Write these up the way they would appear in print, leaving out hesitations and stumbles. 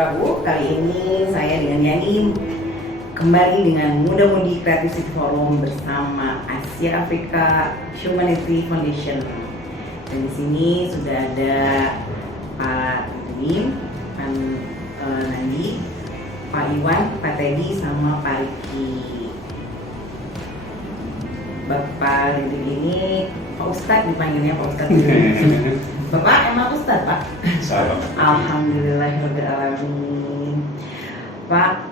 Prabu, kali ini saya dengan Yani kembali dengan Muda Mudi Creativity Forum bersama Asia Africa Humanity Foundation. Dan di sini sudah ada Pak Lim, Pak Nandi, Pak Iwan, Pak Teddy, sama Pak Riki. Bapak ini Pak Ustadz dipanggilnya Pak Ustadz. Bapak emang Ustadz, Pak? Salam. Alhamdulillahirrahmanirrahim. Pak,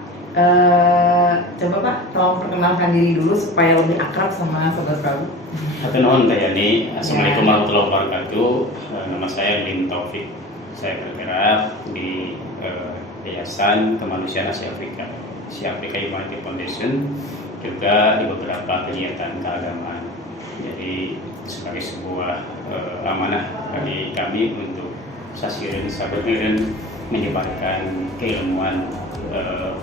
coba Pak tolong perkenalkan diri dulu supaya lebih akrab sama Sobat Prabu. Hatur nuhun Teh Yani. Assalamualaikum warahmatullahi wabarakatuh. Nama saya Lim Taufik. Saya bergerak di Yayasan Kemanusiaan Asia Afrika Humanity Foundation, juga di beberapa kegiatan keagamaan. Jadi sebagai sebuah amanah bagi kami untuk sasirin sabariren menyebarkan keilmuan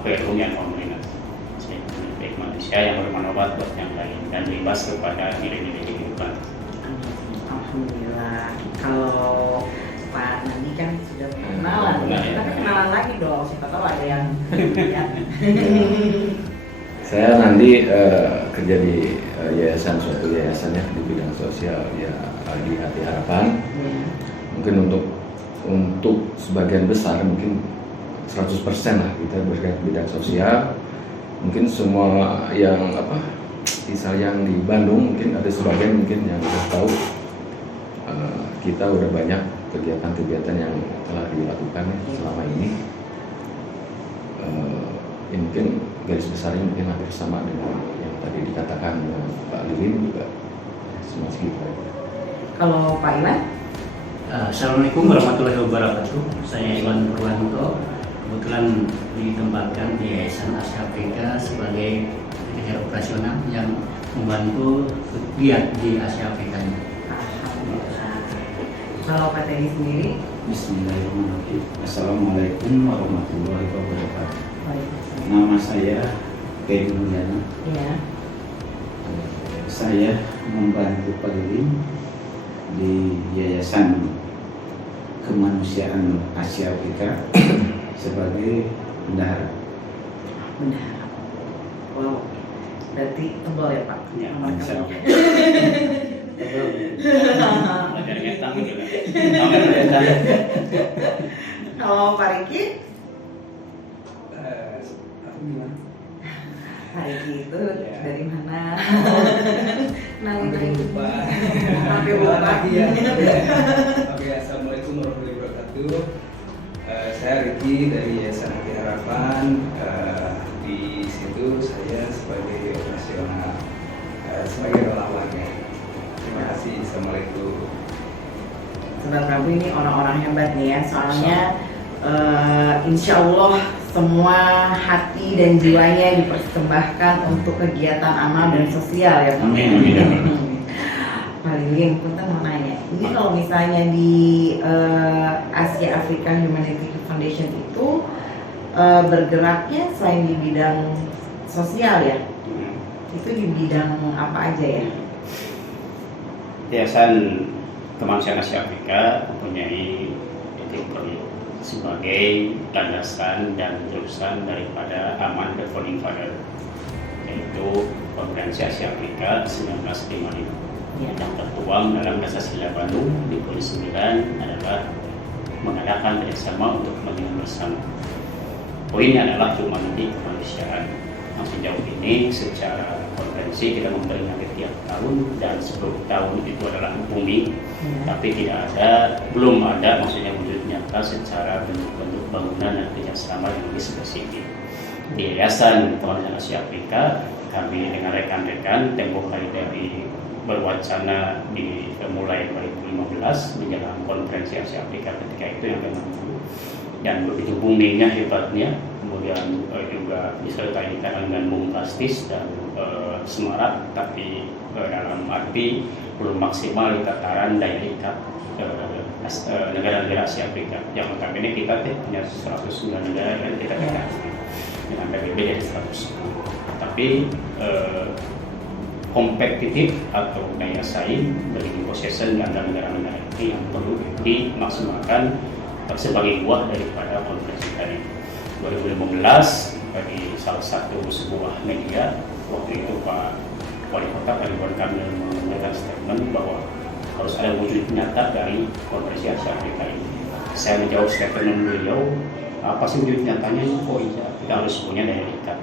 keilmuan pemerintah baik manusia yang bermanfaat buat yang lain dan bebas kepada nilai-nilai kehidupan. Alhamdulillah. Kalau Pak Nandi kan sudah kenalan, kita kenalan lagi dong. Siapa tahu ada yang lihat. Saya Nandi kerja di suatu yayasan ya di bidang sosial ya di Hati Harapan. Mungkin untuk sebagian besar mungkin 100% lah kita bergerak di bidang sosial. Mungkin semua yang yang di Bandung mungkin ada sebagian mungkin yang sudah tahu kita udah banyak kegiatan-kegiatan yang telah dilakukan selama ini. Ya mungkin garis besarnya mungkin hampir sama dengan yang tadi dikatakan Pak Lilin juga semua segitu. Kalau Pak Iwan? Assalamualaikum warahmatullahi wabarakatuh. Saya Iwan Purwanto, kebetulan ditempatkan di Yayasan Asia Afrika sebagai manajer operasional yang membantu giat di Asia Afrika. Alhamdulillah. Kalau Pak Teddy sendiri? Bismillahirrahmanirrahim. Assalamualaikum warahmatullahi wabarakatuh. Nama saya Teddy Mulyana. Iya. Saya membantu Pak Lilin di Yayasan Kemanusiaan Asia Afrika sebagai bendahara. Bendahara. Wow. Berarti tebal ya Pak? Ya, Nomor insya kamu. Belajar ngetang juga. Kalau Pak Riki? Pak Riki itu dari mana? Sampai lupa. Sampai lupa. Iya. Oke, assalamualaikum warahmatullahi wabarakatuh. Saya Riki dari Yayasan Hati Harapan. Di situ saya sebagai operasional, sebagai relawannya. Terima kasih. Assalamualaikum. Sobat Prabu ini orang-orang hebat nih ya. Soalnya insya Allah semua hati dan jiwanya dipersembahkan untuk kegiatan amal dan sosial ya. Amin, amin, amin. Pak Lilin, punten mau nanya. Ini kalau misalnya di Asia Africa Humanity Foundation itu bergeraknya selain di bidang sosial ya, itu di bidang apa aja ya? Yayasan Kemanusiaan Asia Afrika mempunyai titik perlu sebagai landasan dan terusan daripada Aman the Founding Father, yaitu Konferensi Asia Afrika 1955 yang tertuang dalam Kasasila Bandung di Poin 9 adalah mengadakan kerjasama untuk kepentingan bersama. Poinnya adalah humanity kemanusiaan. Nah, sejauh ini secara konferensi kita memperingati tiap tahun dan 10 tahun itu adalah bumi, tapi belum ada maksudnya wujud nyata secara bentuk-bentuk bangunan dan kerjasama yang lebih spesifik. Di Yayasan Kemanusiaan Asia Afrika, kami dengan rekan-rekan tempoh hari dari berwacana mulai 2015 menjelang konferensi Asia Afrika ketika itu yang ke-60 dan begitu boomingnya hebatnya, kemudian juga disertai dengan bombastis dan semarak, tapi dalam arti belum maksimal di tataran daya ikat negara-negara Asia Afrika. Yang notabene kita punya 109 negara dan kita dengan PBB jadi 110. Tapi kompetitif atau daya saing bagi possession di antara negara-negara ini yang perlu dimaksimalkan sebagai buah daripada konferensi tadi. 2015 di salah satu sebuah media, waktu itu Pak Wali Kota Ridwan Kamil memberikan statement bahwa harus ada wujud nyata dari Konferensi Asia Afrika ini. Saya menjawab statement beliau, apa sih wujud nyatanya? Oh iya, kita harus punya daya ikat.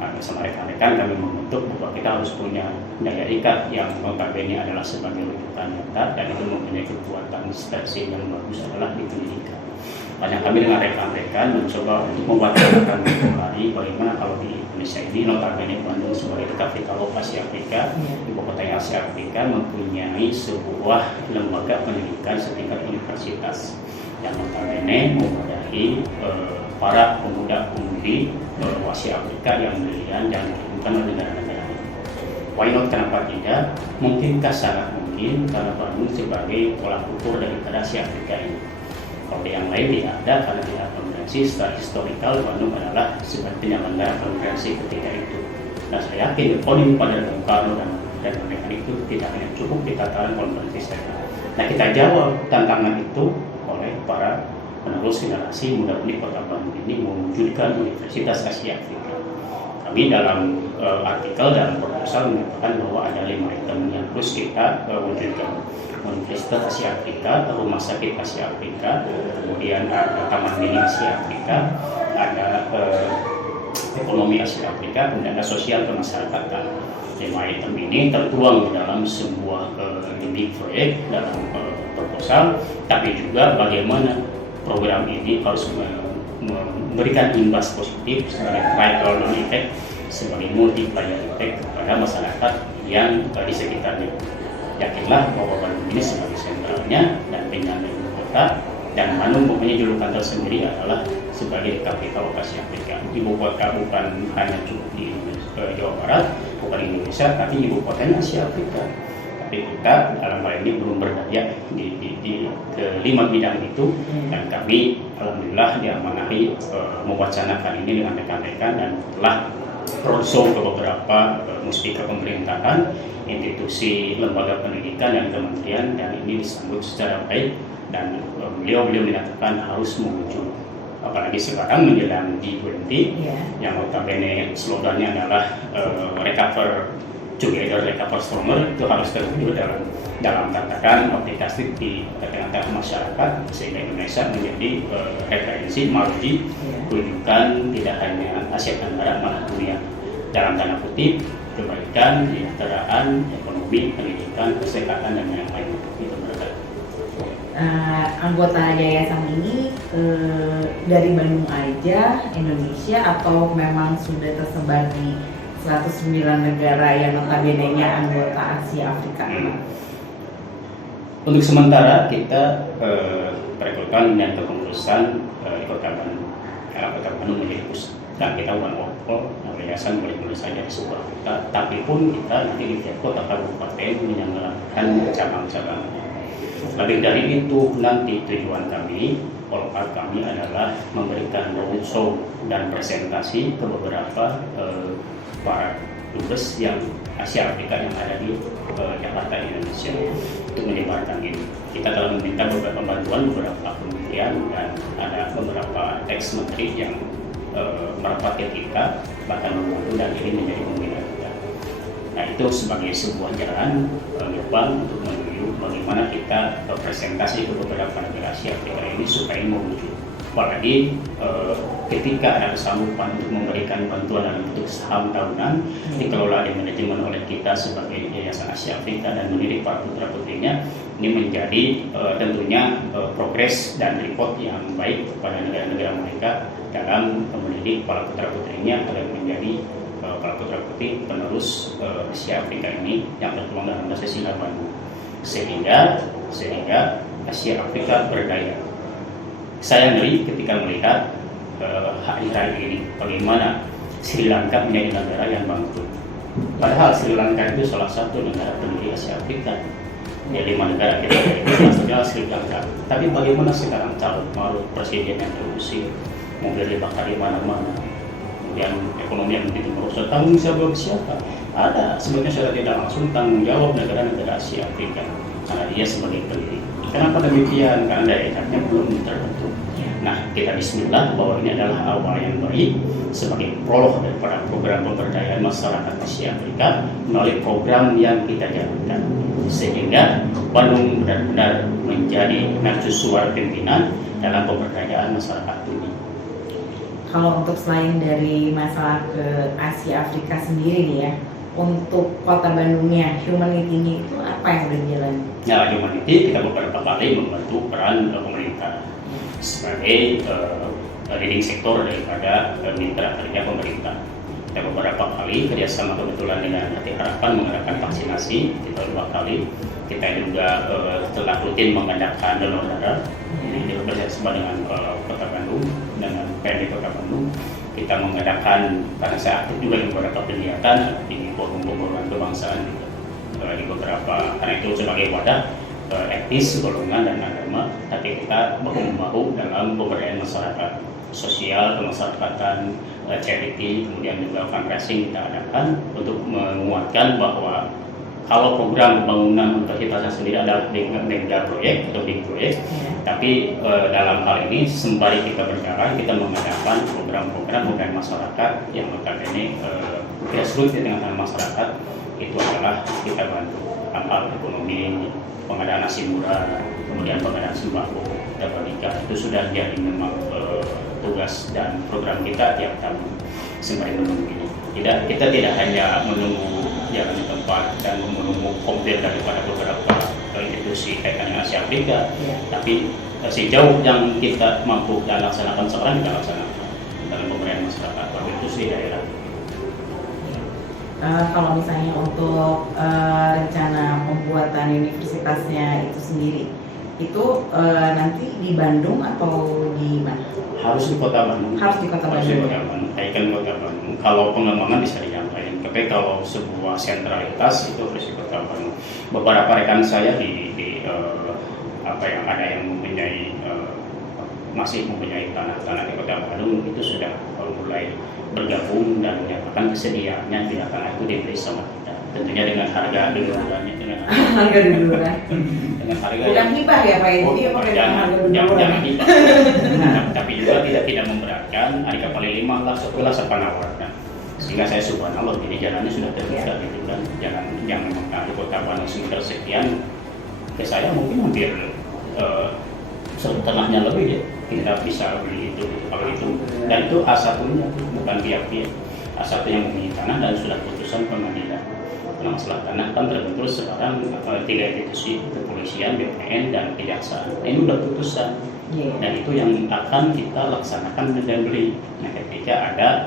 Nah, bersama rekan-rekan kami membentuk bahwa kita harus punya daya ikat yang notabene adalah sebagai rujukan nyata dan itu mempunyai kekuatan strategi yang bagus adalah di pendidikan. Banyak kami dengan rekan-rekan mencoba untuk memwacanakan kembali bagaimana kalau di Indonesia ini notabene Bandung sebagai the capital of Asia Afrika, ibu kota Asia Afrika mempunyai sebuah lembaga pendidikan setingkat universitas yang notabene memadai para pemuda-pemudi Asia Afrika yang brilian dan bukan oleh negara-negara. Why not? Kenapa tidak? Mungkinkah? Sangat mungkin, karena Bandung sebagai tolak ukur daripada Asia Afrika ini. Kalau yang lain tidak ada, karena tidak konferensi secara historikal Bandung adalah sebagai penyelenggara konferensi ketika itu. Nah, saya yakin poin pada Bung Karno dan mereka itu tidak hanya cukup di tataran konferensi saja. Nah, kita jawab tantangan itu oleh para penerus generasi muda-mudi Kota Bandung ini mewujudkan Universitas Asia Afrika. Kami dalam artikel dalam proposal menyatakan bahwa ada 5 item yang terus kita wujudkan. Universitas Asia Afrika, Rumah Sakit Asia Afrika, kemudian ada Taman Mini Asia Afrika, ada Ekonomi Asia Afrika, kemudian ada Sosial Kemasyarakatan. 5 item ini tertuang di dalam sebuah big proyek dalam proposal, tapi juga bagaimana program ini harus memberikan imbas positif sebagai trickle down effect, sebagai multiplier effect kepada masyarakat yang di sekitarnya. Yakinlah bahwa Bandung ini sebagai sentralnya dan penyangga ibu kota, dan Bandung mempunyai julukan tersendiri adalah sebagai capital Asia Afrika. Ibu kota bukan hanya cukup di Jawa Barat, bukan Indonesia, tapi ibu kotanya Asia Afrika. Tapi kita dalam hal ini belum berdaya di kelima bidang itu, dan kami alhamdulillah diamanahi mewacanakan ini dengan rekan-rekan dan telah roadshow ke beberapa muspika pemerintahan, institusi lembaga pendidikan dan kementerian, dan ini disambut secara baik dan beliau menyatakan harus muncul, apalagi sekarang menjelang G20 yang notabene slogannya adalah recover together, recover stronger, itu harus terwujud dalam tataran aplikasi di tengah-tengah masyarakat, sehingga Indonesia menjadi referensi marji rujukan tidak hanya Asia Tenggara malah dunia, dalam tanda kutip kebaikan, kesejahteraan, ekonomi, pendidikan, kesehatan dan yang lain. Itu berkat. Anggota yayasan ini dari Bandung aja, Indonesia, atau memang sudah tersebar di 109 negara yang notabene-nya anggota Asia Afrika? Untuk sementara kita perekrutan dan kepengurusan di Kota Bandung, karena Kota Bandung menjadi pusat, dan kita one of all yayasan boleh saja di sebuah kota, tapi pun kita nanti di tiap kota kabupaten menyelenggarakan cabang-cabang. Lebih dari itu, nanti tujuan kami, polkar kami adalah memberikan roadshow dan presentasi ke beberapa para dubes yang Asia Afrika yang ada di Jakarta, Indonesia, untuk menyebarkan ini. Kita telah meminta beberapa bantuan beberapa kementerian dan ada beberapa ex menteri yang merapat ke kita, bahkan membantu, dan ini menjadi pembina kita. Nah, itu sebagai sebuah jalan gerbang untuk menuju bagaimana kita presentasi ke beberapa negara Asia Afrika ini supaya mewujud. Apalagi ketika ada kesanggupan untuk memberikan bantuan dalam bentuk saham tahunan dikelola di manajemen oleh kita sebagai Yayasan Asia Afrika dan mendidik para putra putrinya, ini menjadi tentunya progres dan report yang baik kepada negara-negara mereka dalam mendidik para putra putrinya agar menjadi para putra putri penerus Asia Afrika ini yang tertuang dalam Pancasila Bandung, sehingga Asia Afrika berdaya. Saya ngeri ketika melihat hari-hari ini bagaimana Sri Lanka menjadi negara yang bangkrut. Padahal Sri Lanka itu salah satu negara pendiri Asia Afrika. Ya, 5 negara kita itu adalah Sri Lanka. Tapi bagaimana sekarang calon Maruf presiden yang terusir, mobil dibakar di mana-mana, kemudian ekonomi yang begitu merosot, tanggung jawab siapa? Ada, sebenarnya secara tidak langsung tanggung jawab negara-negara Asia Afrika karena dia sebagai pendiri. Kenapa demikian? Karena daya ikatnya belum terbentuk. Nah, kita bismillah bahwa ini adalah awal yang baik sebagai prolog daripada program pemberdayaan masyarakat Asia Afrika melalui program yang kita jalankan, sehingga Bandung benar-benar menjadi mercusuar pimpinan dalam pemberdayaan masyarakat ini. Kalau untuk selain dari masalah ke Asia Afrika sendiri nih ya, untuk Kota Bandungnya, humanity-nya itu apa yang udah jalan? Nah, humanity kita beberapa kali membantu peran pemerintah sebagai leading sektor daripada mitra kerja pemerintah. Kita beberapa kali kerjasama kebetulan dengan Hati Harapan mengadakan vaksinasi, kita 2 kali. Kita juga telah rutin mengadakan donor darah. Ini bekerjasama dengan Kota Bandung, dengan PMD Kota Bandung. Kita mengadakan, karena saya aktif juga di beberapa kegiatan di forum pembaruan kebangsaan di beberapa, karena itu sebagai wadah etnis, golongan dan agama, tapi kita bahu-membahu dalam pemberdayaan masyarakat sosial, kemasyarakatan, charity, kemudian juga fundraising kita adakan untuk menguatkan bahwa kalau program pembangunan universitasnya sendiri adalah mega proyek atau big proyek, tapi dalam hal ini sembari kita berjalan, kita mengadakan program-program pemberdayaan masyarakat yang notabene grassroots di tengah-tengah masyarakat. Itu adalah kita bantu hal ekonomi, pengadaan nasi murah, kemudian pengadaan sembako, kita bagikan. Itu sudah jadi memang tugas dan program kita tiap tahun sembari menunggu ini. Kita tidak hanya menunggu jalan di tempat dan menunggu komplit daripada beberapa institusi kaitan dengan Asia Afrika, tapi sejauh yang kita mampu dan laksanakan sekarang kita laksanakan dalam pemberdayaan masyarakat, baik itu di daerah. Kalau misalnya untuk rencana pembuatan universitasnya itu sendiri, itu nanti di Bandung atau di mana? Harus di Kota Bandung. Harus di Kota Harus di Bandung. Kota Bandung. Kaitan Kota Bandung. Kalau pengembangan bisa dinyatakan, tapi kalau sebuah sentralitas itu harus di Kota Bandung. Beberapa rekan saya di apa yang ada yang mempunyai masih mempunyai tanah-tanah di Kota Bandung itu sudah mulai bergabung dan menyatakan kesediaannya bila tanah itu dibeli sama kita. Tentunya dengan harga duluannya, dengan Harga duluan. dengan harga Bukan hibah ya Pak? Jadi apa jangan duluan? hibah. Tapi juga tidak memberatkan. Ada paling 5 lah, 1 lah sepenawarkan. Sehingga saya subhanallah ini jalannya sudah terbuka gitu kan. Jalan yang memang di Kota Bandung sekitar sekian, ke saya mungkin hampir setengahnya lebih ya. Kita bisa beli itu kalau itu, dan itu A1-nya bukan pihak-pihak. A1 yang memiliki tanah dan sudah putusan pengadilan. Nah, masalah tanah kan terbentur sekarang 3 institusi, kepolisian, BPN dan kejaksaan. Ini udah putusan. Dan itu yang akan kita laksanakan dan beli. Nah, ketika ada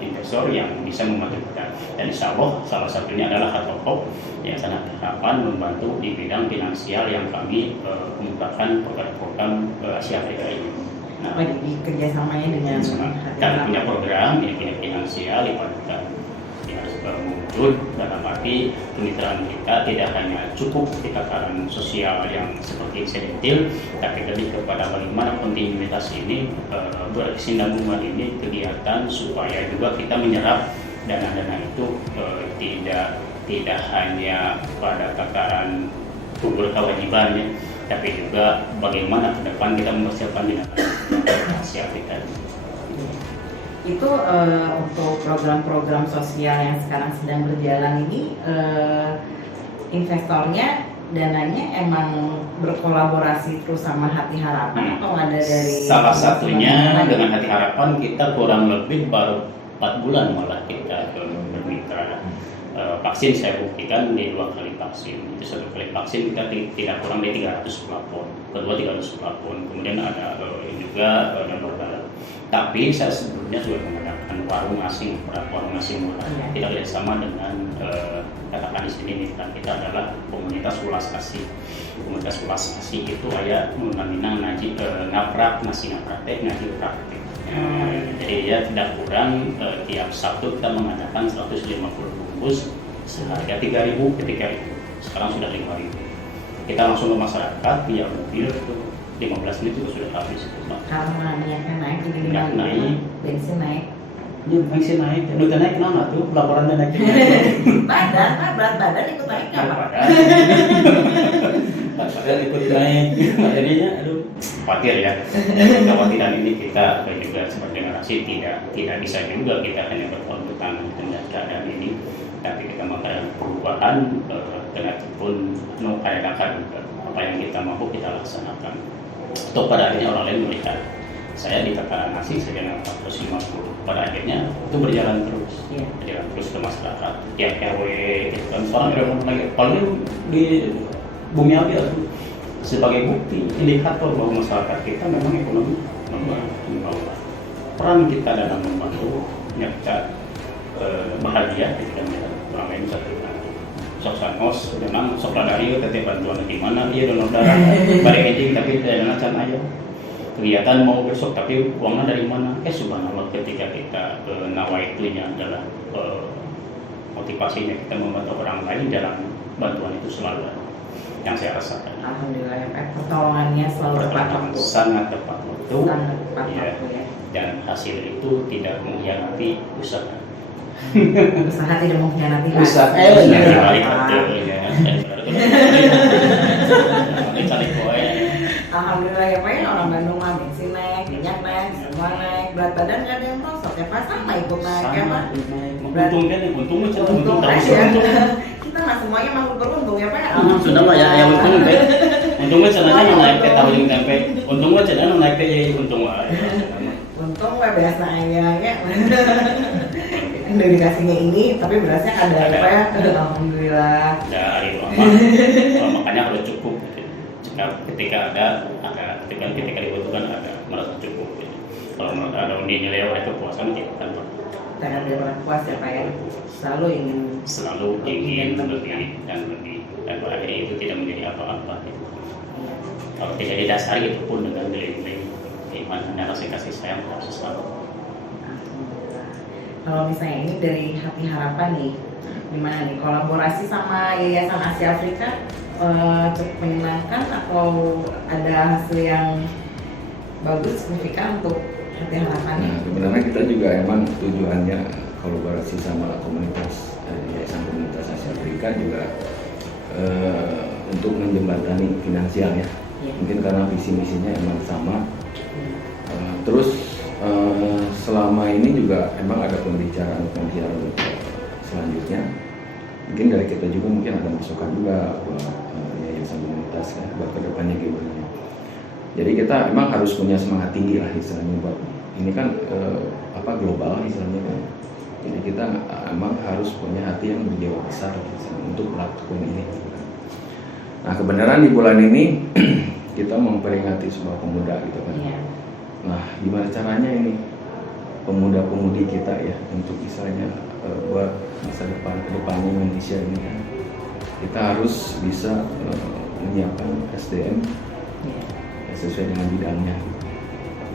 investor yang bisa membantu kita, dan insya Allah salah satunya adalah Hatokop yang sangat harapan membantu di bidang finansial yang kami kemukakan program Asia Afrika ini. Nah, di kerjasamanya dengan kami punya program, ini punya finansial, dipadukan muncul dalam arti kemitraan kita tidak hanya cukup di tataran sosial yang seperti insidentil, tapi lebih kepada bagaimana kontinuitas ini berkesinambungan ini kegiatan supaya juga kita menyerap dana-dana itu tidak hanya pada tataran gugur kewajibannya, tapi juga bagaimana ke depan kita mempersiapkan dana Asia Afrika. Itu untuk program-program sosial yang sekarang sedang berjalan ini, investornya dananya emang berkolaborasi terus sama Hati Harapan atau ada dari salah satunya dengan Hati Harapan kita kurang lebih baru 4 bulan malah kita bermitra. Vaksin saya buktikan di 2 kali vaksin. Itu 1 kali vaksin kita tidak kurang dari 300 plafon, kedua 300 plafon. Kemudian ada juga donor darah. Tapi saya sebelumnya sudah mengadakan warung nasi murah. Kita kerjasama dengan katakan di sini mitra kita adalah komunitas ulas kasih. Komunitas ulas kasih itu ayat mengaminang naji ngaprak nasi ngaprak teh ngaji praktek. Jadi dia tidak kurang tiap Sabtu kita mengadakan 150 bungkus seharga 3.000 ketika itu. Sekarang sudah 5.000. Kita langsung ke masyarakat via mobil itu 15 menit itu sudah habis. Karena minyaknya naik, jadi Minyak naik, bensin naik. Ya, bensin naik. Udah naik kenapa tuh? Laporan naik. Berat badan ikut naik nggak Pak? padahal ikut naik jadinya aduh khawatir ya. Dan kekhawatiran ini kita juga sebagai generasi tidak bisa juga kita hanya berpangku tangan dengan keadaan ini, tapi kita melakukan perubahan dengan pun kadang-kadang apa yang kita mampu kita laksanakan. Atau pada akhirnya orang lain melihat saya di tataran nasi sedang 450, pada akhirnya itu berjalan terus, berjalan terus ke masyarakat, tiap RW gitu kan. Sekarang RW lagi paling di Bumi Abil sebagai bukti indikator bahwa masyarakat kita memang ekonomi membawa. Peran kita dalam membantu kita bahagia ketika melihat orang lain bisa terbantu. Sok sanos memang sok ladari tetep bantuan di mana dia donor darah bareng eding tapi dana can aja kelihatan mau besok tapi uangnya dari mana. Subhanallah ketika kita nawaitunya adalah motivasinya kita membantu orang lain dalam bantuan itu selalu ada yang saya rasakan. Alhamdulillah ya Pak, pertolongannya selalu tepat waktu. Sangat tepat waktu. Sangat tepat waktu ya. Dan hasil itu tidak mengkhianati usaha. Usaha tidak mengkhianati Usaha Alhamdulillah ya Pak, orang Bandung mah bensin naik, minyak naik, semua naik, berat badan nggak ada yang merosot ya Pak, sama ikut naik ya Pak. Untung aja. Kita nggak semuanya makhluk beruntung ya Pak. Sudah Pak ya, yang untung teh. Untungnya cenanya yang naik teh tahu yang tempe. Untungnya cenanya naik teh jadi untung lah. Untung lah biasa aja ya. Udah dikasihnya ini, tapi berasnya ada ya Pak ya. Alhamdulillah. Dari makanya harus cukup. Ketika ada ketika dibutuhkan ada merasa cukup. Kalau ada undi nilai itu kepuasan kita kan. Karena dia pernah puas ya Pak ya. Selalu ingin lebih dan pada akhirnya itu tidak menjadi apa-apa. Kalau tidak didasari itu pun dengan nilai-nilai keimanan dan rasa kasih sayang terhadap sesama. Kalau misalnya ini dari Hati Harapan nih, gimana nih kolaborasi sama Yayasan Asia Afrika cukup menyenangkan atau ada hasil yang bagus signifikan untuk Hati Harapan? Nah, sebenarnya kita juga emang tujuannya kolaborasi sama komunitas Yayasan Komunitas Asia Afrika juga untuk menjembatani finansial ya. Mungkin karena visi misinya emang sama. Terus selama ini juga emang ada pembicaraan selanjutnya. Mungkin dari kita juga mungkin ada masukan juga buat Yayasan Komunitas ya, buat kedepannya gimana. Jadi kita emang harus punya semangat tinggi lah istilahnya buat ini kan global istilahnya kan. Jadi kita emang harus punya hati yang berjiwa besar untuk melakukan ini. Nah kebenaran di bulan ini kita memperingati sebuah pemuda gitu kan. Nah gimana caranya ini pemuda-pemudi kita ya untuk misalnya buat masa depan kedepannya Indonesia ini kan kita harus bisa menyiapkan SDM sesuai dengan bidangnya.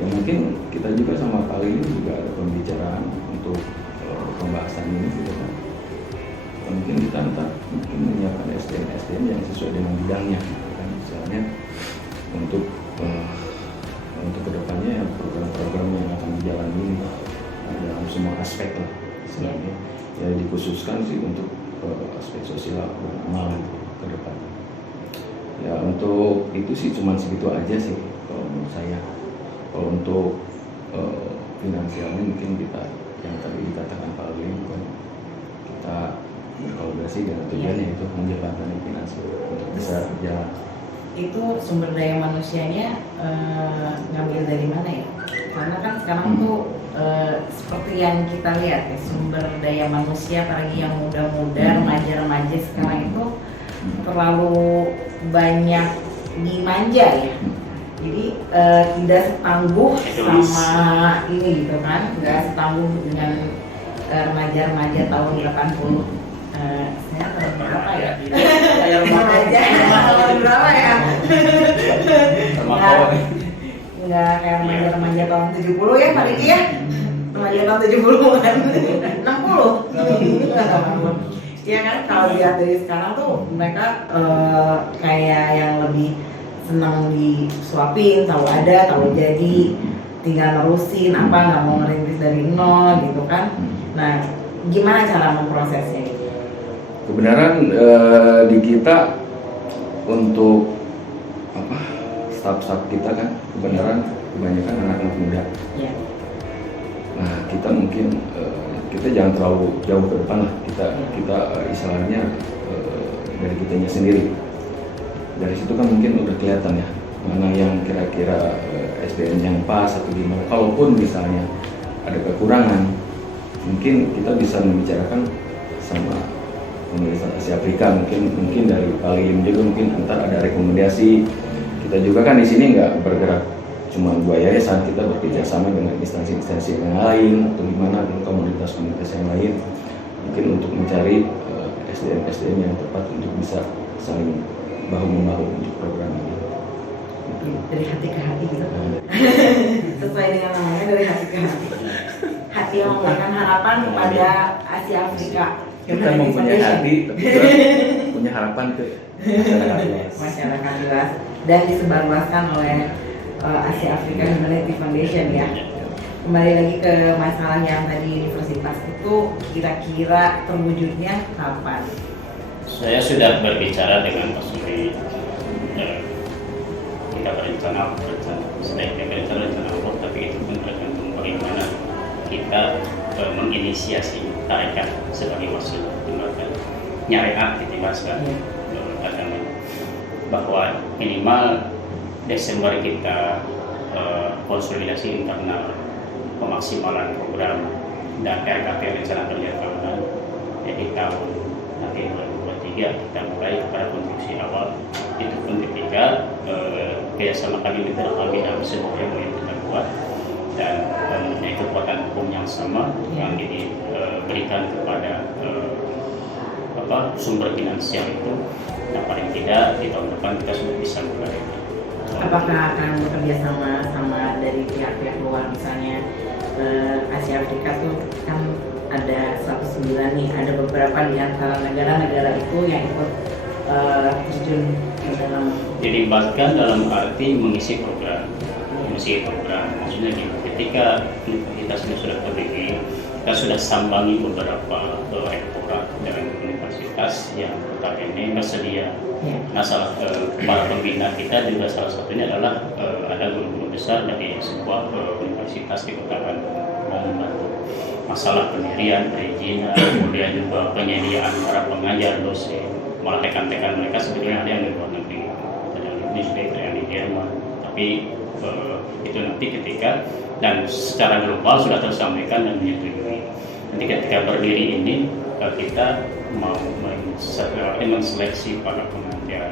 Ya mungkin kita juga sama kali ini juga ada pembicaraan untuk pembahasan ini gitu kan. Mungkin kita mungkin menyiapkan SDM yang sesuai dengan bidangnya gitu kan. Misalnya untuk kedepannya ya program-program yang akan dijalani dalam semua aspek lah istilahnya. Ya dikhususkan sih untuk aspek sosial dan amalan ke depan. Ya untuk itu sih cuma segitu aja sih kalau menurut saya. Kalau untuk finansialnya mungkin kita yang tadi dikatakan Pak Lim kan kita berkolaborasi dengan tujuannya itu menjembatani finansial untuk bisa berjalan. Itu sumber daya manusianya ngambil dari mana ya? Karena kan sekarang tuh seperti yang kita lihat ya, sumber daya manusia apalagi yang muda-muda, remaja-remaja sekarang itu terlalu banyak dimanja ya. Jadi tidak setangguh sama ini gitu kan, nggak setangguh dengan remaja-remaja tahun 80. Saya tahun berapa ya? Remaja tahun berapa ya? Nggak kayak remaja tahun 70 ya Pak Riki ya? Remaja tahun 70 kan? 60? Iya kan, kalau lihat dari sekarang tuh mereka kayak yang lebih senang disuapin, tahu ada, tahu jadi, tinggal nerusin apa, nggak mau ngerintis dari nol gitu kan. Nah, gimana cara memprosesnya? Kebenaran di kita untuk staf-staf kita kan kebenaran kebanyakan anak-anak muda. Ya. Nah, kita mungkin kita jangan terlalu jauh ke depan lah. Kita istilahnya dari kitanya sendiri. Dari situ kan mungkin udah kelihatan ya mana yang kira-kira SDM yang pas atau gimana. Kalaupun misalnya ada kekurangan, mungkin kita bisa membicarakan sama pemerintah Asia Afrika, mungkin dari Palim juga mungkin antar ada rekomendasi. Kita juga kan di sini nggak bergerak cuma 2 yayasan, kita bekerja sama dengan instansi-instansi yang lain atau gimana dengan komunitas-komunitas yang lain, mungkin untuk mencari SDM yang tepat untuk bisa saling bahu-membahu untuk program ini. Dari hati ke hati gitu. Sesuai dengan namanya, dari hati ke hati. Hati yang memberikan harapan kepada Asia Afrika. Kita mempunyai hati, tapi juga punya harapan ke masyarakat luas dan disebarluaskan oleh Asia Africa Humanity Foundation ya. Kembali lagi ke masalah yang tadi universitas itu, kira-kira terwujudnya kapan? Saya sudah berbicara dengan Pak Suri. Kita berencana sebaiknya berencana awal, tapi itu pun tergantung bagaimana kita menginisiasi tarekat sebagai wasilah lembaga nyariat di bahasa agama, bahwa minimal Desember kita konsolidasi internal pemaksimalan program dan RKP rencana kerja tahunan. Jadi tahun nanti 2023 kita mulai pada konstruksi awal. Itu pun ketika kerjasama kami mitra kami dalam sebuah yang kita buat dan mempunyai kekuatan hukum yang sama yang diberikan kepada sumber finansial itu. Nah, paling tidak di tahun depan kita sudah bisa mulai. Apakah akan bekerja sama dari pihak-pihak luar, misalnya Asia Afrika tuh kan ada 109 nih, ada beberapa di antara negara-negara itu yang ikut terjun ke dalam. Dilibatkan dalam arti mengisi program. Maksudnya gini, ketika kita sudah berdiri, kita sudah sambangi beberapa rektorat dan universitas yang notabene bersedia. Nah, para pembina kita juga salah satunya adalah ada guru-guru besar dari sebuah universitas di Kota Bandung mau membantu masalah pendirian, perizinan, kemudian juga penyediaan para pengajar, dosen, malah rekan-rekan mereka sebetulnya ada yang di luar negeri, ada yang di Inggris, ada yang di Jerman, tapi itu nanti ketika dan secara global sudah tersampaikan dan menyetujui. Nanti ketika berdiri ini kita mau menseleksi para pengajar,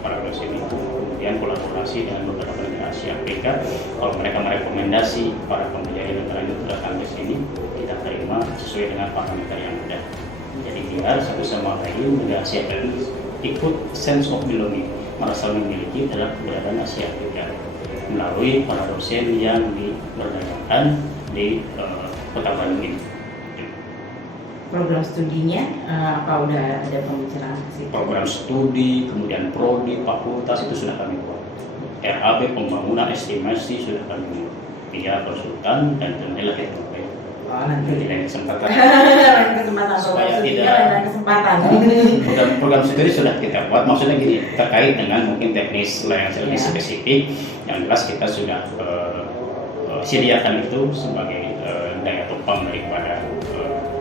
para dosen itu, kemudian kolaborasi dengan beberapa negara Asia Afrika. Kalau mereka merekomendasi para pengajar di negara itu datang ke sini, kita terima sesuai dengan parameter yang ada. Jadi biar satu sama lain negara Asia Afrika ikut sense of belonging, merasa memiliki terhadap keberadaan Asia Afrika melalui para dosen yang diberdayakan di Kota Bandung ini. Program studinya apa udah ada pembicaraan sih? Program studi, kemudian prodi, fakultas itu sudah kami buat. RAB, pembangunan, estimasi sudah kami buat. Via konsultan dan tentunya kita mulai. Oh, nanti di lain kesempatan. lain kesempatan. Supaya tidak lain kesempatan. Program studi sudah kita buat. Maksudnya gini, terkait dengan mungkin teknis yang lebih spesifik. Yang jelas kita sudah sediakan itu sebagai daya topang daripada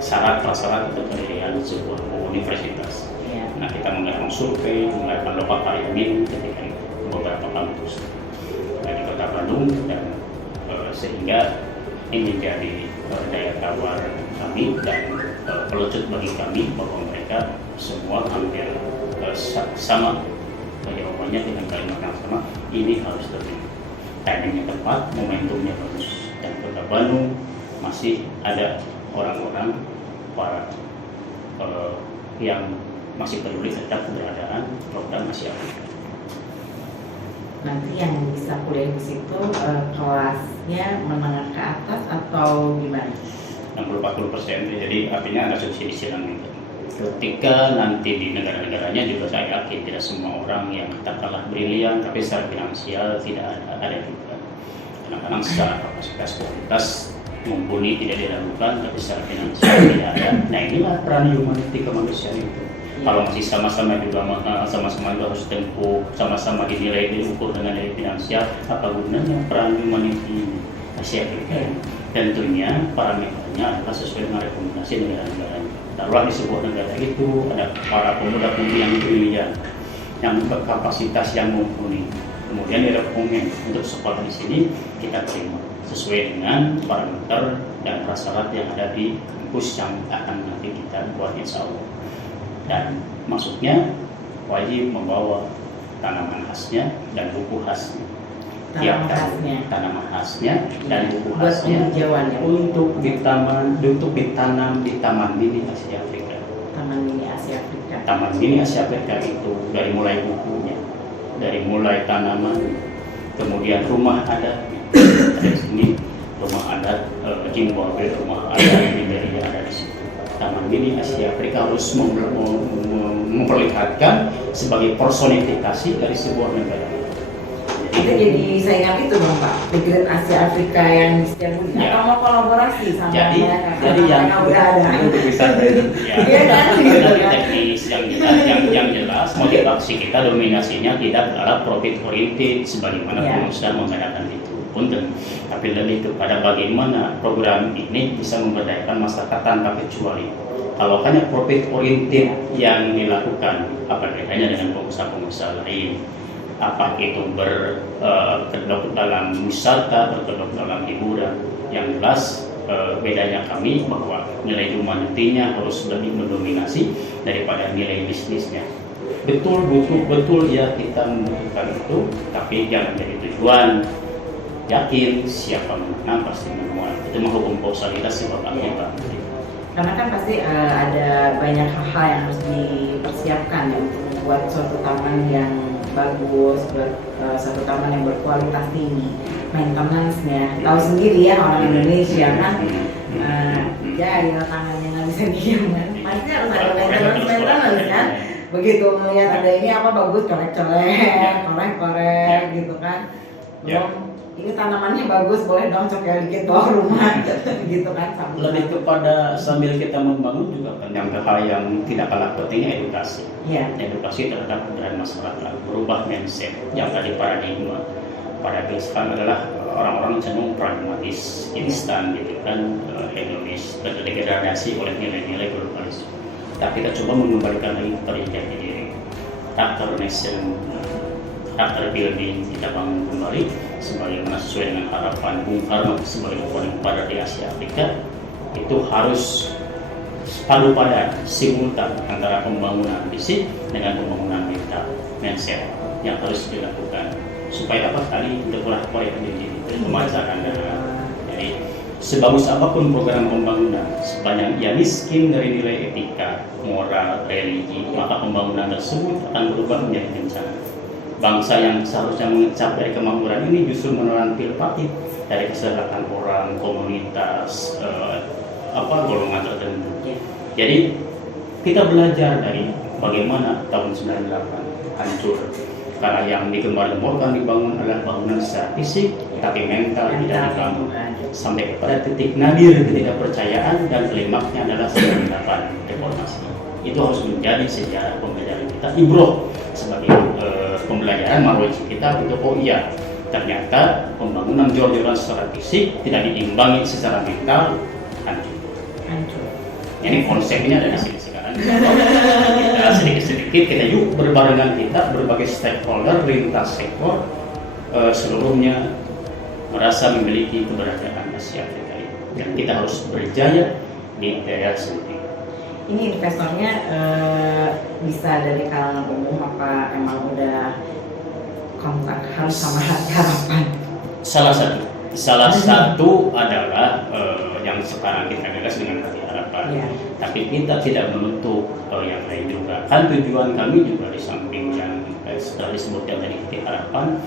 syarat prasyarat untuk pendirian sebuah universitas. Nah, kita mengadakan survei, mengadakan lokal karyamin ketika itu beberapa kampus di Kota Bandung dan sehingga ini menjadi daya tawar kami dan pelecut bagi kami bahwa mereka semua hampir sama jawabannya dengan kalimat yang sama, ini harus terjadi. Timingnya tepat, momentumnya bagus, dan Kota Bandung masih ada orang-orang para yang masih peduli terhadap keberadaan program Asia Afrika. Nanti yang bisa kuliah di situ kelasnya menengah ke atas atau gimana? 60-40%, jadi artinya ada subsidi silang itu. Ketika nanti di negara-negaranya juga saya yakin tidak semua orang yang katakanlah brilian, tapi secara finansial tidak ada juga. Kadang-kadang secara kapasitas kualitas mumpuni tidak diragukan, tapi secara finansial tidak ada. Nah, inilah peran humanity kemanusiaan itu. Kalau masih sama-sama juga sama-sama juga harus tempuh, sama-sama dinilai diukur dengan nilai finansial, apa gunanya peran humanity Asia Afrika? Tentunya parameternya adalah sesuai dengan rekomendasi negara-negara. Taruhlah di sebuah negara itu ada para pemuda-pemudi yang brilian, yang berkapasitas yang mumpuni, kemudian direkomend untuk sekolah di sini, kita terima sesuai dengan parameter dan prasyarat yang ada di kampus yang akan nanti kita buat insya Allah. Dan masuknya wajib membawa tanaman khasnya dan buku khasnya. Tanaman khasnya dan buku khasnya untuk ditanam di Taman Mini Asia Afrika. Taman Mini Asia Afrika. Taman Mini Asia Afrika itu dari mulai bukunya, dari mulai tanaman, kemudian rumah adat ada di sini, rumah adat Zimbabwe, rumah adat Liberia ada di situ. Taman Mini Asia Afrika harus memperlihatkan sebagai personifikasi dari sebuah negara. Itu jadi saingan itu dong Pak, The Great Asia Afrika yang di Setiabudi, atau mau kolaborasi sama mereka? Jadi yang udah ada. Untuk wisata itu. Iya kan? Teknis yang jelas motivasi kita dominasinya tidak adalah profit oriented sebagaimana pengusaha mengadakan itu. Punten, tapi lebih kepada bagaimana program ini bisa memberdayakan masyarakat tanpa kecuali. Kalau hanya profit oriented yang dilakukan, apa bedanya dengan pengusaha-pengusaha lain? Apa itu berkedok dalam wisata, berkedok dalam hiburan? Yang jelas bedanya kami bahwa nilai humanity-nya harus lebih mendominasi daripada nilai bisnisnya. Betul ya kita membutuhkan itu, tapi jangan jadi tujuan. Yakin siapa menang pasti menuai. Itu mah hukum kausalitas sih Bapak kita. Karena kan pasti ada banyak hal-hal yang harus dipersiapkan ya, untuk membuat suatu taman yang bagus, suatu taman yang berkualitas tinggi. Maintenance-nya, tahu sendiri ya orang Indonesia kan, ya tangannya nggak bisa diam kan. Pasti harus ada maintenance kan. Begitu melihat ada ini apa bagus, colek-colek, korek-korek gitu kan. Belum ini tanamannya bagus, boleh dong cokel dikit bawah rumah gitu kan. Lebih kepada sambil kita membangun juga kan yang hal yang tidak kalah pentingnya edukasi. Edukasi terhadap keberadaan masyarakat, berubah mindset yang tadi paradigma sekarang adalah orang-orang cenderung pragmatis, instan gitu kan, hedonis dan degradasi oleh nilai-nilai globalisme. Tapi kita coba mengembalikan lagi kepada jati diri, karakter nation, karakter building kita bangun kembali sebagaimana sesuai dengan harapan Bung Karno sebagai founding father di Asia Afrika. Itu harus padu padan simultan antara pembangunan fisik dengan pembangunan mental, mindset yang harus dilakukan supaya apa tadi untuk Korea menjadi pemasaran. Jadi sebagus apapun program pembangunan, sepanjang ia miskin dari nilai etika, moral, religi, maka pembangunan tersebut akan berubah menjadi bencana. Bangsa yang seharusnya mengecap dari kemakmuran ini justru menelan pil pahit dari kesadaran orang, komunitas, golongan tertentu. Jadi kita belajar dari bagaimana tahun 98 hancur karena yang digembar-gemborkan dibangun adalah bangunan secara fisik, tapi mental tidak dibangun sampai kepada titik nadir ketidakpercayaan dan klimaksnya adalah 98 reformasi. Itu harus menjadi sejarah pembelajaran kita, ibroh sebagai pembelajaran marwaji kita untuk ternyata pembangunan jor-joran secara fisik tidak diimbangi secara mental, hancur. Ini konsepnya ada di sini sekarang. Kita sedikit-sedikit kita yuk berbarengan kita berbagai stakeholder lintas sektor seluruhnya merasa memiliki keberadaan Asia Afrika ini dan kita harus berjaya di daerah sendiri. Ini investornya bisa dari kalangan umum apa emang udah kontak harus sama harapan? Salah satu adalah yang sekarang kita gagas dengan hati harapan. Tapi kita tidak menutup yang lain juga. Kan tujuan kami juga di samping yang setelah disebutkan tadi hati harapan,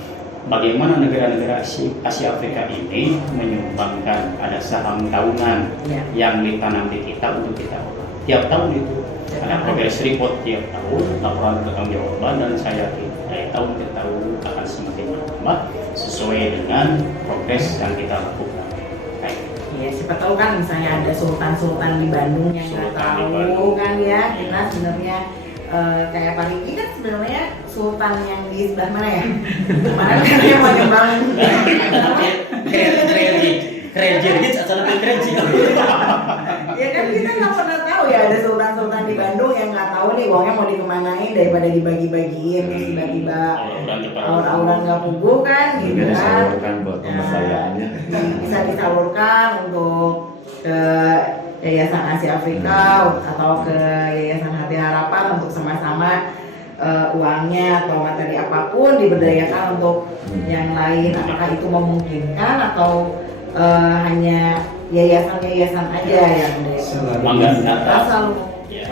bagaimana negara-negara Asia Afrika ini menyumbangkan ada saham tahunan yang ditanam di kita untuk kita olah. Tiap tahun itu ada progress report tiap tahun, laporan pertanggungjawaban, dan saya yakin dari tahun ke tahun akan semakin bertambah sesuai dengan progres yang kita lakukan. Iya, siapa tahu kan misalnya ada sultan-sultan di Bandung yang nggak tahu kan ya kita sebenarnya kayak Pak Riki kan sebenarnya sultan yang di sebelah mana ya? Kemarin kan dia mau nyumbang. Keren jirgit asal keren sih. Ya kan kita nggak pernah tahu ya ada sultan-sultan di Bandung yang nggak tahu nih uangnya mau dikemanain daripada dibagi-bagiin terus tiba-tiba aur-auran nggak pugu kan gitu Mungkin kan. disalurkan buat pemberdayaannya. Bisa disalurkan untuk ke Yayasan Asia Afrika atau ke Yayasan Hati Harapan untuk sama-sama uangnya atau materi apapun diberdayakan untuk yang lain. Apakah itu memungkinkan atau hanya yayasan-yayasan aja yang Selalu asal Ya,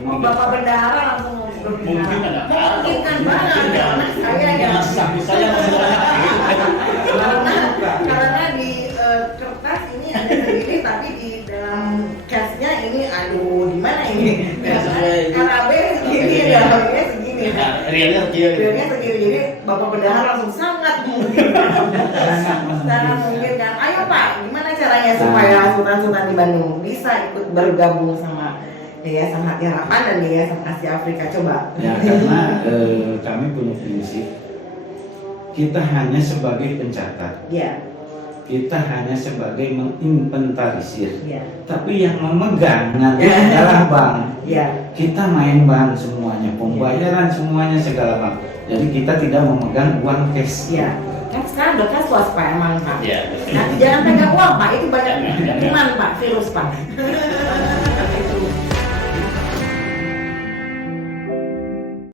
mau Bapak bendahara langsung Memungkinkan. memungkinkan banget karena saya ya Saya karena di kertas ini ada segini tapi di dalam cashnya ini aduh gimana ini KRB segini dalamnya segini realnya dia. realnya segini jadi Bapak bendahara langsung sangat mungkin kan ayo Pak gimana caranya supaya sultan-sultan di Bandung bisa ikut bergabung sama Yayasan Hati Harapan dan Yayasan Asia Afrika coba Ya, karena kami punya prinsip kita hanya sebagai pencatat, ya kita hanya sebagai menginventarisir, ya tapi yang memegang nanti adalah bank. ya Kita main bank semuanya, pembayaran semuanya segala macam. Jadi kita tidak memegang uang cash. ya kan sekarang udah cashless Pak emang Pak Ya. nanti jangan pegang uang Pak itu banyak kuman Pak virus Pak